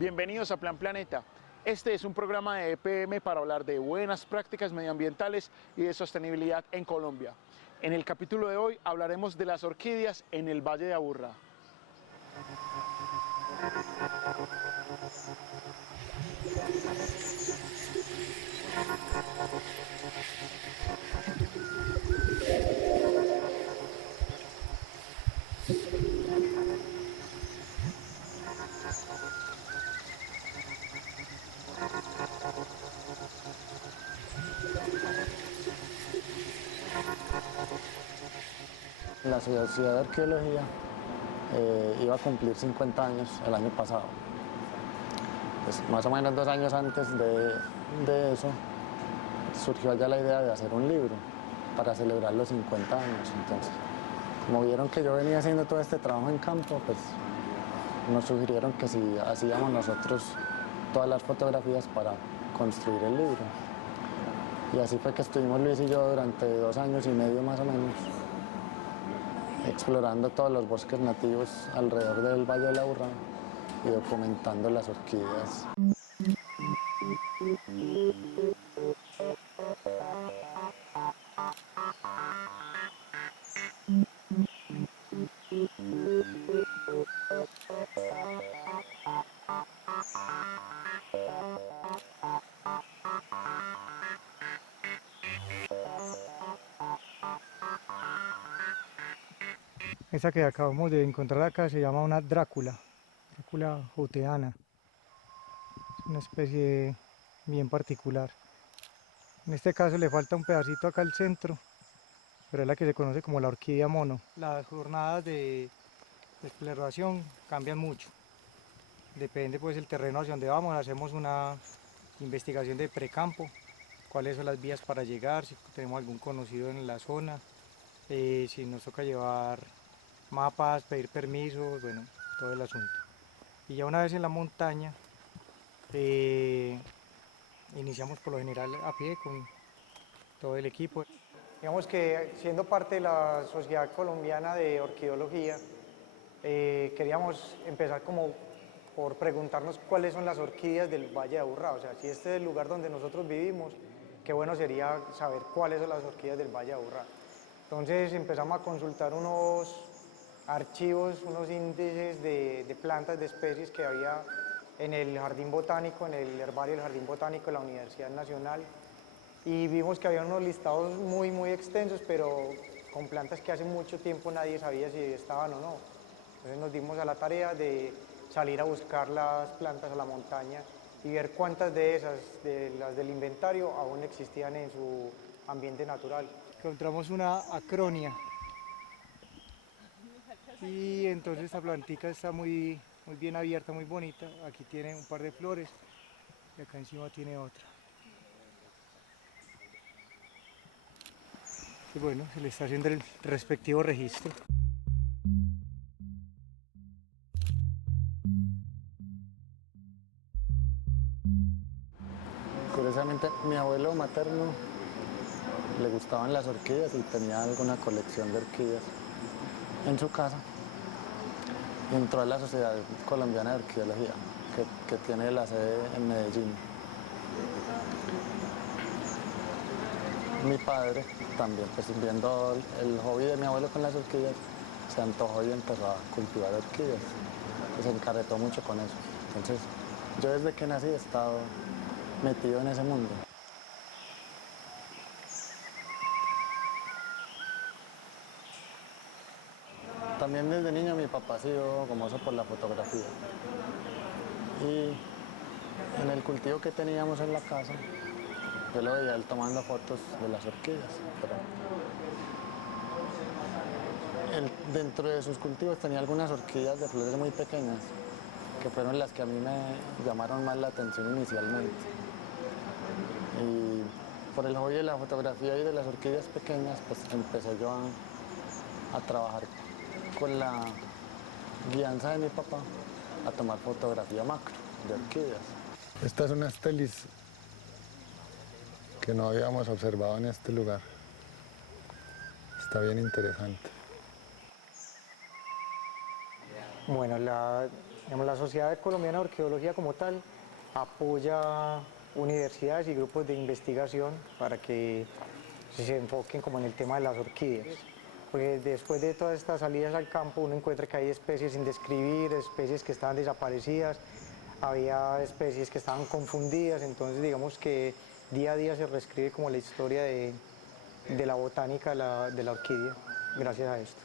Bienvenidos a Plan Planeta. Este es un programa de EPM para hablar de buenas prácticas medioambientales y de sostenibilidad en Colombia. En el capítulo de hoy hablaremos de las orquídeas en el Valle de Aburrá. La Sociedad de Arqueología iba a cumplir 50 años el año pasado. Pues, más o menos 2 años antes de eso, surgió ya la idea de hacer un libro para celebrar los 50 años. Entonces, como vieron que yo venía haciendo todo este trabajo en campo, pues nos sugirieron que si hacíamos nosotros todas las fotografías para construir el libro. Y así fue que estuvimos Luis y yo durante 2 años y medio más o menos, explorando todos los bosques nativos alrededor del Valle de Aburrá y documentando las orquídeas. Esta que acabamos de encontrar acá se llama una Drácula joteana. Es una especie bien particular. En este caso le falta un pedacito acá al centro, pero es la que se conoce como la orquídea mono. Las jornadas de exploración cambian mucho. Depende pues el terreno hacia donde vamos, hacemos una investigación de precampo, cuáles son las vías para llegar, si tenemos algún conocido en la zona, si nos toca llevar mapas, pedir permisos, bueno, todo el asunto. Y ya una vez en la montaña, iniciamos por lo general a pie con todo el equipo. Digamos que siendo parte de la Sociedad Colombiana de Orquidología, queríamos empezar como por preguntarnos cuáles son las orquídeas del Valle de Aburrá. O sea, si este es el lugar donde nosotros vivimos, qué bueno sería saber cuáles son las orquídeas del Valle de Aburrá. Entonces empezamos a consultar unos archivos, unos índices de plantas, de especies que había en el Jardín Botánico, en el herbario del Jardín Botánico de la Universidad Nacional, y vimos que había unos listados muy extensos, pero con plantas que hace mucho tiempo nadie sabía si estaban o no. Entonces nos dimos a la tarea de salir a buscar las plantas a la montaña y ver cuántas de esas, de las del inventario, aún existían en su ambiente natural. Encontramos una acronia y entonces esta plantica está muy bien abierta, muy bonita. Aquí tiene un par de flores y acá encima tiene otra. Y bueno, se le está haciendo el respectivo registro. Curiosamente, mi abuelo materno le gustaban las orquídeas y tenía alguna colección de orquídeas en su casa. Y entró a la Sociedad Colombiana de Arqueología, que tiene la sede en Medellín. Mi padre también, pues viendo el hobby de mi abuelo con las orquídeas, se antojó y empezó a cultivar orquídeas. Y se encarretó mucho con eso. Entonces, yo desde que nací he estado metido en ese mundo. También desde niño mi papá ha sido gomoso por la fotografía. Y en el cultivo que teníamos en la casa, yo lo veía él tomando fotos de las orquídeas. Pero él, dentro de sus cultivos tenía algunas orquídeas de flores muy pequeñas, que fueron las que a mí me llamaron más la atención inicialmente. Y por el hobby de la fotografía y de las orquídeas pequeñas, pues empecé yo a trabajar con la guianza de mi papá a tomar fotografía macro de orquídeas. Esta es una stelis que no habíamos observado en este lugar. Está bien interesante. Bueno, la Digamos, la Sociedad Colombiana de Orquídea como tal apoya universidades y grupos de investigación para que se enfoquen como en el tema de las orquídeas. Porque después de todas estas salidas al campo uno encuentra que hay especies sin describir, especies que estaban desaparecidas, había especies que estaban confundidas, entonces digamos que día a día se reescribe como la historia de la botánica de la orquídea, gracias a esto.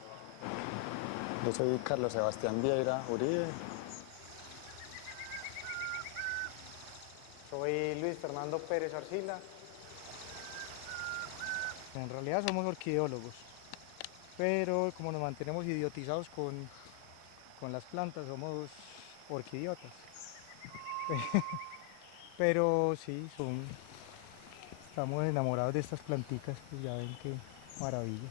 Yo soy Carlos Sebastián Vieira Uribe. Soy Luis Fernando Pérez Arcila. En realidad somos orquideólogos, pero como nos mantenemos idiotizados con las plantas, somos orquidiotas. Pero sí, estamos enamorados de estas planticas, pues ya ven qué maravilla.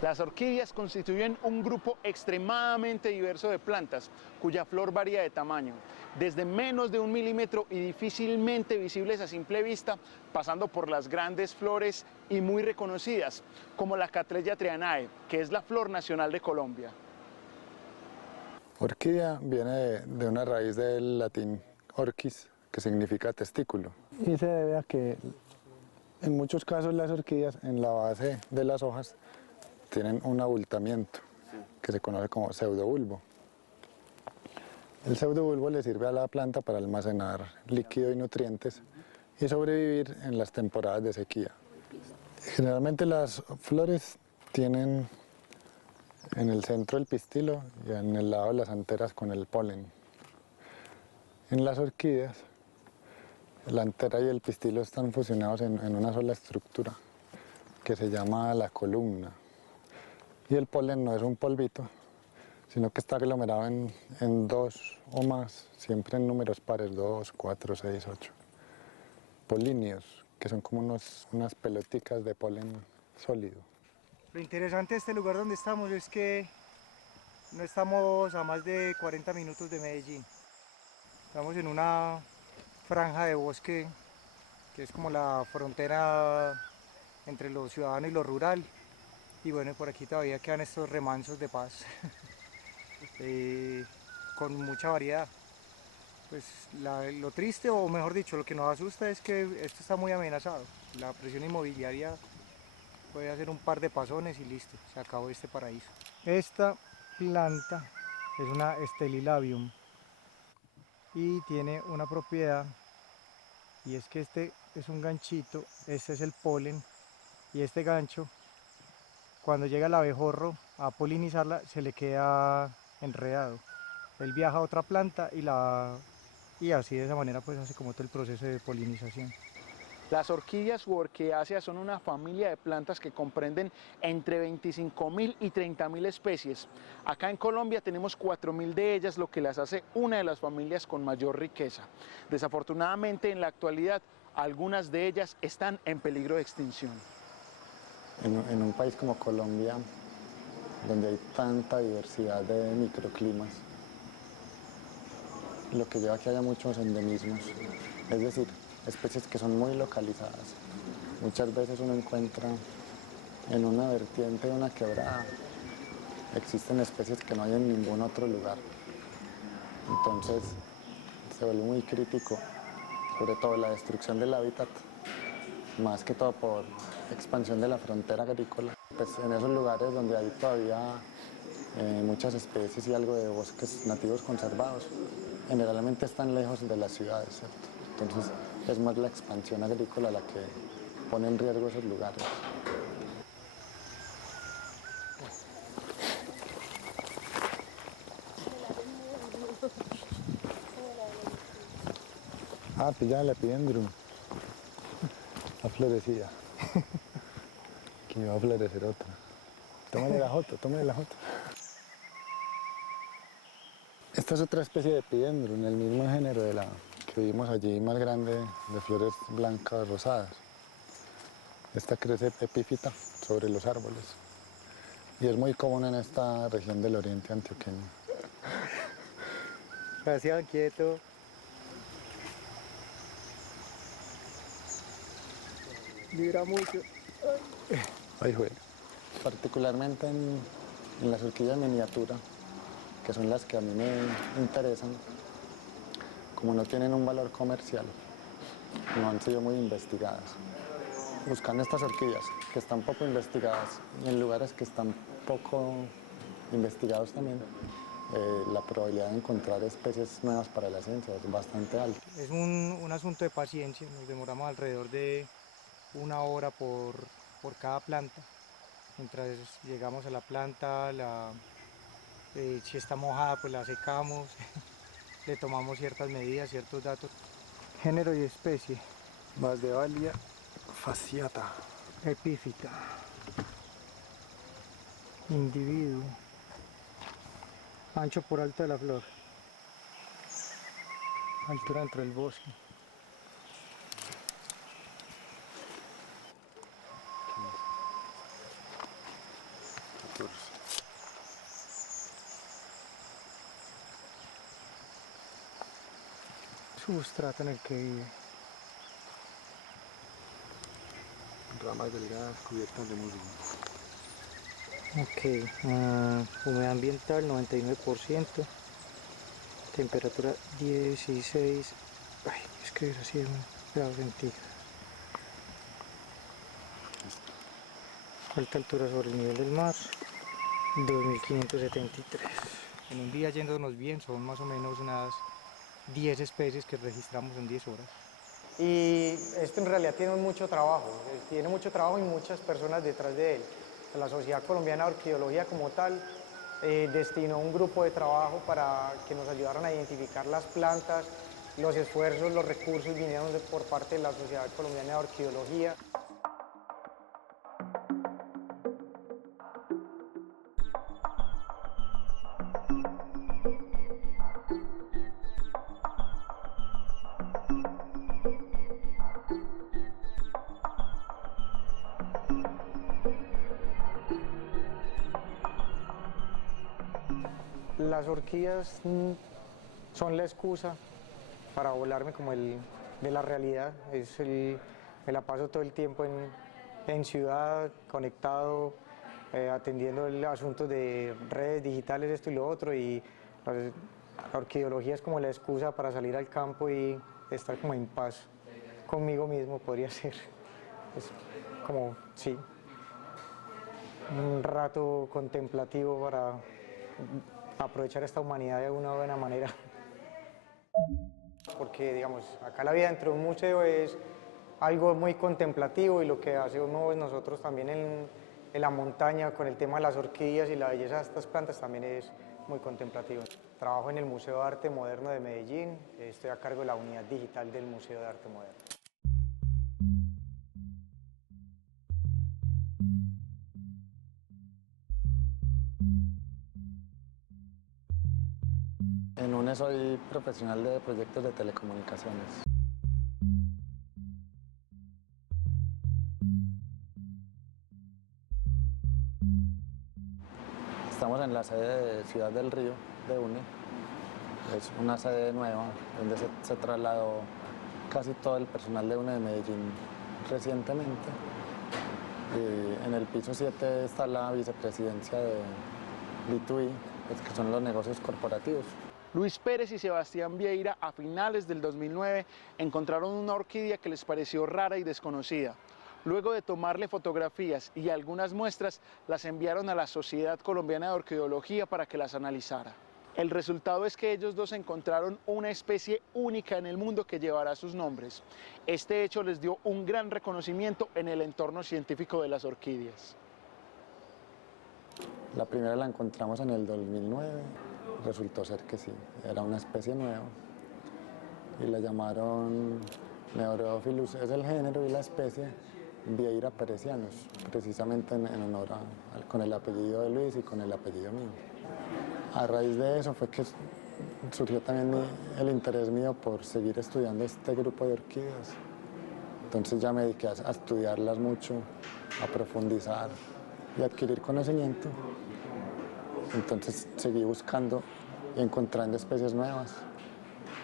Las orquídeas constituyen un grupo extremadamente diverso de plantas, cuya flor varía de tamaño, desde menos de 1 milímetro y difícilmente visibles a simple vista, pasando por las grandes flores y muy reconocidas, como la Cattleya trianae, que es la flor nacional de Colombia. Orquídea viene de una raíz del latín orquis, que significa testículo. Y se debe a que en muchos casos las orquídeas en la base de las hojas tienen un abultamiento que se conoce como pseudobulbo. El pseudobulbo le sirve a la planta para almacenar líquido y nutrientes y sobrevivir en las temporadas de sequía. Generalmente las flores tienen en el centro el pistilo y en el lado las anteras con el polen. En las orquídeas, la antera y el pistilo están fusionados en una sola estructura que se llama la columna. Y el polen no es un polvito, sino que está aglomerado en 2 o más, siempre en números pares, 2, 4, 6, 8. Polinios, que son como unas peloticas de polen sólido. Lo interesante de este lugar donde estamos es que no estamos a más de 40 minutos de Medellín. Estamos en una franja de bosque que es como la frontera entre lo ciudadano y lo rural. Y bueno, por aquí todavía quedan estos remansos de paz con mucha variedad. Pues lo triste, o mejor dicho, lo que nos asusta es que esto está muy amenazado. La presión inmobiliaria puede hacer un par de pasones y listo, se acabó este paraíso. Esta planta es una Stelilabium y tiene una propiedad, y es que este es un ganchito, este es el polen, y este gancho, cuando llega el abejorro a polinizarla, se le queda enredado. Él viaja a otra planta y así de esa manera pues hace como todo el proceso de polinización. Las orquídeas u orquidáceas son una familia de plantas que comprenden entre 25.000 y 30.000 especies. Acá en Colombia tenemos 4.000 de ellas, lo que las hace una de las familias con mayor riqueza. Desafortunadamente, en la actualidad, algunas de ellas están en peligro de extinción. En un país como Colombia, donde hay tanta diversidad de microclimas, lo que lleva a que haya muchos endemismos, es decir, especies que son muy localizadas. Muchas veces uno encuentra en una vertiente de una quebrada, existen especies que no hay en ningún otro lugar. Entonces se vuelve muy crítico, sobre todo la destrucción del hábitat, más que todo por expansión de la frontera agrícola. Pues en esos lugares donde hay todavía muchas especies y algo de bosques nativos conservados, generalmente están lejos de las ciudades, ¿cierto? Entonces es más la expansión agrícola la que pone en riesgo esos lugares. Ah, pues ya la epidendrum. Ha florecida. Que va a florecer otra. Tómale la foto, tómale la foto. Esta Esta es otra especie de epidendrum, el mismo género de la que vimos allí, más grande, de flores blancas rosadas. Esta crece epífita sobre los árboles y es muy común en esta región del oriente antioqueño. Gracias, quieto. Vibra mucho. Ahí juega. Particularmente en las orquídeas miniatura, que son las que a mí me interesan, como no tienen un valor comercial, no han sido muy investigadas. Buscando estas orquídeas que están poco investigadas y en lugares que están poco investigados también, la probabilidad de encontrar especies nuevas para la ciencia es bastante alta. Es un asunto de paciencia, nos demoramos alrededor de 1 hora por cada planta. Mientras llegamos a la planta, si está mojada pues la secamos, le tomamos ciertas medidas, ciertos datos. Género y especie. Masdevallia fasciata. Epífita. Individuo. Ancho por alto de la flor. Altura entre el bosque. Sustrato en el que vive. Ramas delgadas cubiertas de musgo. Ok, humedad ambiental 99%, temperatura 16, escribir así, grados centígrados. Alta altura sobre el nivel del mar, 2573. En un día yéndonos bien son más o menos unas 10 especies que registramos en 10 horas. Y esto en realidad tiene mucho trabajo y muchas personas detrás de él. La Sociedad Colombiana de Orquidología como tal destinó un grupo de trabajo para que nos ayudaran a identificar las plantas, los esfuerzos, los recursos vinieron por parte de la Sociedad Colombiana de Orquidología. Las orquídeas son la excusa para volarme como de la realidad. Me la paso todo el tiempo en ciudad, conectado, atendiendo asuntos de redes digitales, esto y lo otro, y la orquidología es como la excusa para salir al campo y estar como en paz conmigo mismo, podría ser. Es como, sí, un rato contemplativo para aprovechar esta humanidad de una buena manera. Porque, digamos, acá la vida dentro de un museo es algo muy contemplativo y lo que hacemos nosotros también en la montaña con el tema de las orquídeas y la belleza de estas plantas también es muy contemplativo. Trabajo en el Museo de Arte Moderno de Medellín, estoy a cargo de la unidad digital del Museo de Arte Moderno. En UNE soy profesional de proyectos de telecomunicaciones. Estamos en la sede de Ciudad del Río de UNE. Es una sede nueva donde se trasladó casi todo el personal de UNE de Medellín recientemente. Y en el piso 7 está la vicepresidencia de B2B, que son los negocios corporativos. Luis Pérez y Sebastián Vieira a finales del 2009 encontraron una orquídea que les pareció rara y desconocida. Luego de tomarle fotografías y algunas muestras, las enviaron a la Sociedad Colombiana de Orquidología para que las analizara. El resultado es que ellos dos encontraron una especie única en el mundo que llevará sus nombres. Este hecho les dio un gran reconocimiento en el entorno científico de las orquídeas. La primera la encontramos en el 2009, resultó ser que sí, era una especie nueva y la llamaron Neurophilus, es el género y la especie Vieira peresianus, precisamente en honor con el apellido de Luis y con el apellido mío. A raíz de eso fue que surgió también el interés mío por seguir estudiando este grupo de orquídeas. Entonces ya me dediqué a estudiarlas mucho, a profundizar y adquirir conocimiento. Entonces seguí buscando y encontrando especies nuevas.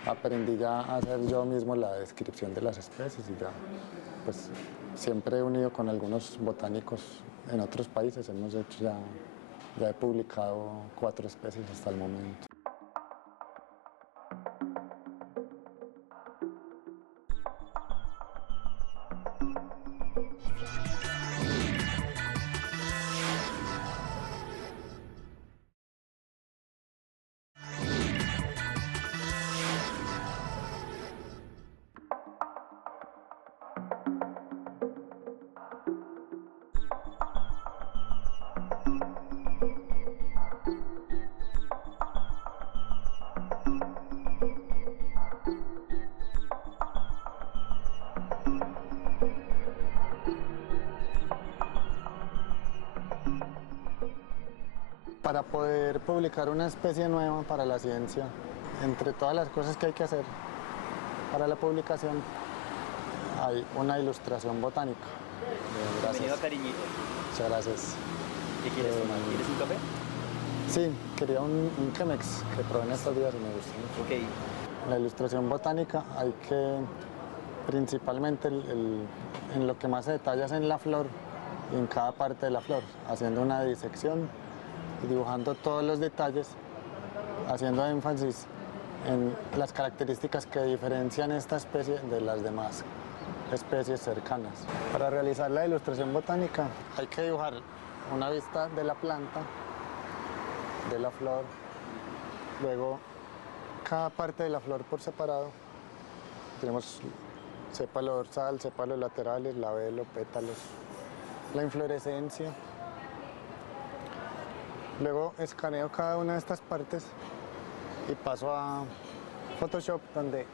Aprendí ya a hacer yo mismo la descripción de las especies y ya, pues siempre he unido con algunos botánicos en otros países. Hemos hecho ya he publicado 4 especies hasta el momento. Para poder publicar una especie nueva para la ciencia, entre todas las cosas que hay que hacer para la publicación, hay una ilustración botánica. Bienvenido, cariñito. Muchas gracias. ¿Qué quieres tomar? ¿Quieres un café? Sí, quería un Chemex que probé en estos días y me gustó mucho. Ok. En la ilustración botánica hay que, principalmente en lo que más se detalla es en la flor y en cada parte de la flor, haciendo una disección y dibujando todos los detalles, haciendo énfasis en las características que diferencian esta especie de las demás especies cercanas. Para realizar la ilustración botánica hay que dibujar una vista de la planta, de la flor, luego cada parte de la flor por separado. Tenemos sépalo dorsal, sépalos laterales, labelo, pétalos, la inflorescencia. Luego escaneo cada una de estas partes y paso a Photoshop, donde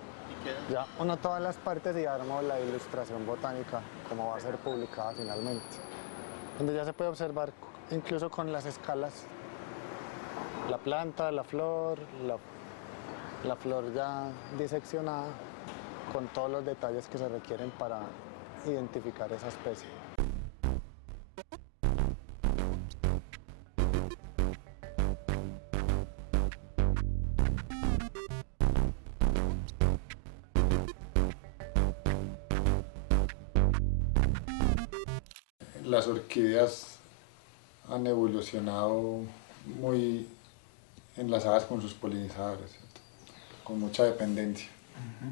ya uno todas las partes y armo la ilustración botánica como va a ser publicada finalmente. Donde ya se puede observar incluso con las escalas la planta, la flor ya diseccionada con todos los detalles que se requieren para identificar esa especie. Las orquídeas han evolucionado muy enlazadas con sus polinizadores, ¿cierto? Con mucha dependencia.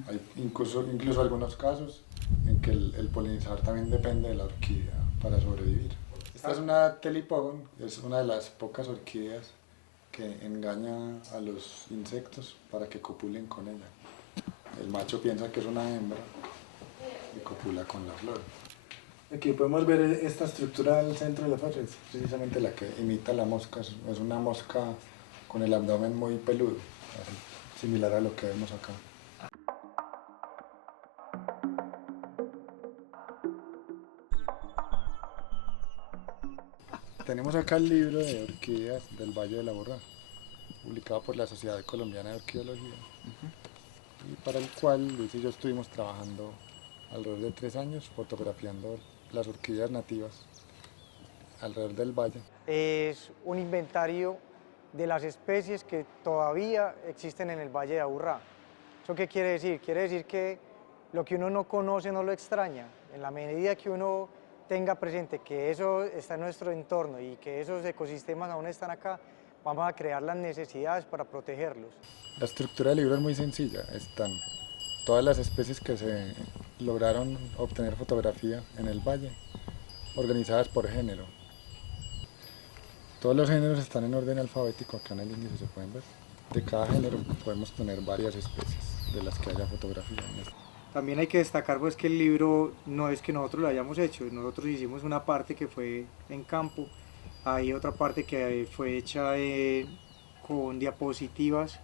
Hay incluso algunos casos en que el polinizador también depende de la orquídea para sobrevivir. Esta es una Telepogon, es una de las pocas orquídeas que engaña a los insectos para que copulen con ella. El macho piensa que es una hembra y copula con la flor. Aquí podemos ver esta estructura al centro de la flor, es precisamente la que imita la mosca, es una mosca con el abdomen muy peludo, así, similar a lo que vemos acá. Tenemos acá el libro de orquídeas del Valle de la Aburrá, publicado por la Sociedad Colombiana de Orquidología, y para el cual Luis y yo estuvimos trabajando alrededor de 3 años fotografiando las orquídeas nativas alrededor del valle. Es un inventario de las especies que todavía existen en el Valle de Aburrá. ¿Eso qué quiere decir? Quiere decir que lo que uno no conoce no lo extraña. En la medida que uno tenga presente que eso está en nuestro entorno y que esos ecosistemas aún están acá, vamos a crear las necesidades para protegerlos. La estructura del libro es muy sencilla. Están todas las especies que se lograron obtener fotografía en el valle, organizadas por género. Todos los géneros están en orden alfabético, acá en el índice se pueden ver. De cada género podemos tener varias especies de las que haya fotografía. También hay que destacar pues, que el libro no es que nosotros lo hayamos hecho, nosotros hicimos una parte que fue en campo, hay otra parte que fue hecha con diapositivas,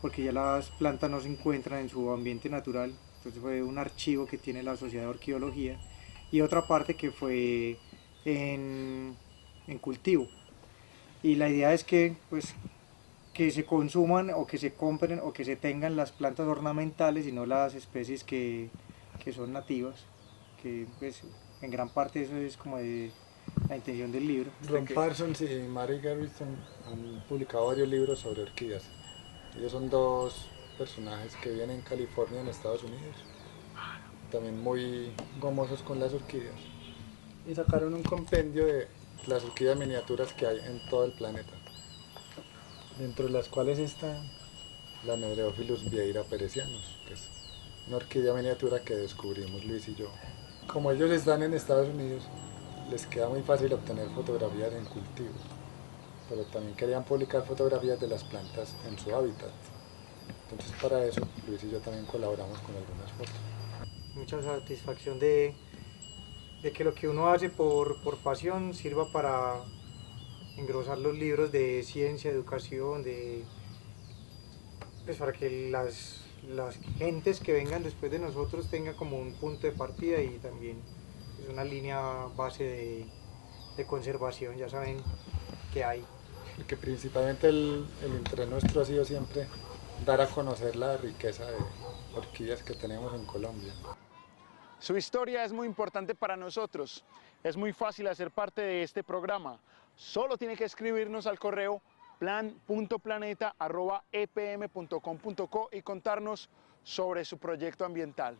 porque ya las plantas no se encuentran en su ambiente natural, entonces fue un archivo que tiene la Sociedad de Orquidología, y otra parte que fue en cultivo. Y la idea es que pues, que se consuman o que se compren o que se tengan las plantas ornamentales y no las especies que son nativas, que pues, en gran parte eso es como de la intención del libro. Ron Parsons y Mary Garrison han publicado varios libros sobre orquídeas. Ellos son dos personajes que viven en California, en Estados Unidos, también muy gomosos con las orquídeas, y sacaron un compendio de las orquídeas miniaturas que hay en todo el planeta, dentro de las cuales está la Neureophilus vieira peresianus, que es una orquídea miniatura que descubrimos Luis y yo. Como ellos están en Estados Unidos, les queda muy fácil obtener fotografías en cultivo, pero también querían publicar fotografías de las plantas en su hábitat. Entonces para eso Luis y yo también colaboramos con algunas fotos. Mucha satisfacción de que lo que uno hace por pasión sirva para engrosar los libros de ciencia, educación, pues para que las gentes que vengan después de nosotros tengan como un punto de partida y también es una línea base de conservación, ya saben que hay. Porque principalmente el interés nuestro ha sido siempre dar a conocer la riqueza de orquídeas que tenemos en Colombia. Su historia es muy importante para nosotros. Es muy fácil hacer parte de este programa. Solo tiene que escribirnos al correo plan.planeta@epm.com.co y contarnos sobre su proyecto ambiental.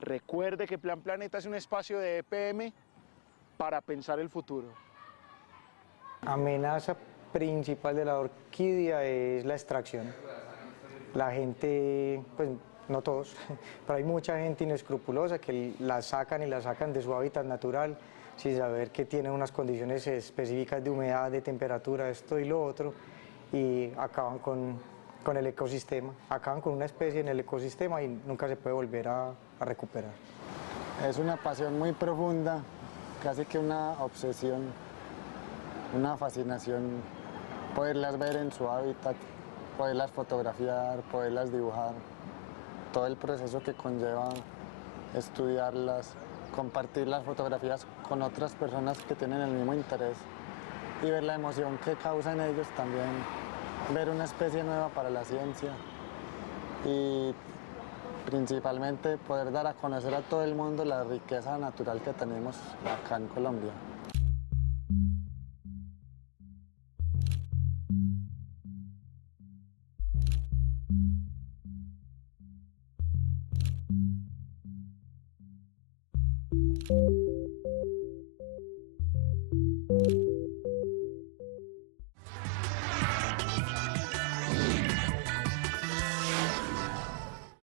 Recuerde que Plan Planeta es un espacio de EPM para pensar el futuro. Amenaza principal de la orquídea es la extracción. La gente, pues no todos, pero hay mucha gente inescrupulosa que la sacan y la sacan de su hábitat natural sin saber que tiene unas condiciones específicas de humedad, de temperatura, esto y lo otro, y acaban con el ecosistema, acaban con una especie en el ecosistema y nunca se puede volver a recuperar. Es una pasión muy profunda, casi que una obsesión, una fascinación, poderlas ver en su hábitat, poderlas fotografiar, poderlas dibujar, todo el proceso que conlleva estudiarlas, compartir las fotografías con otras personas que tienen el mismo interés y ver la emoción que causa en ellos también, ver una especie nueva para la ciencia y principalmente poder dar a conocer a todo el mundo la riqueza natural que tenemos acá en Colombia.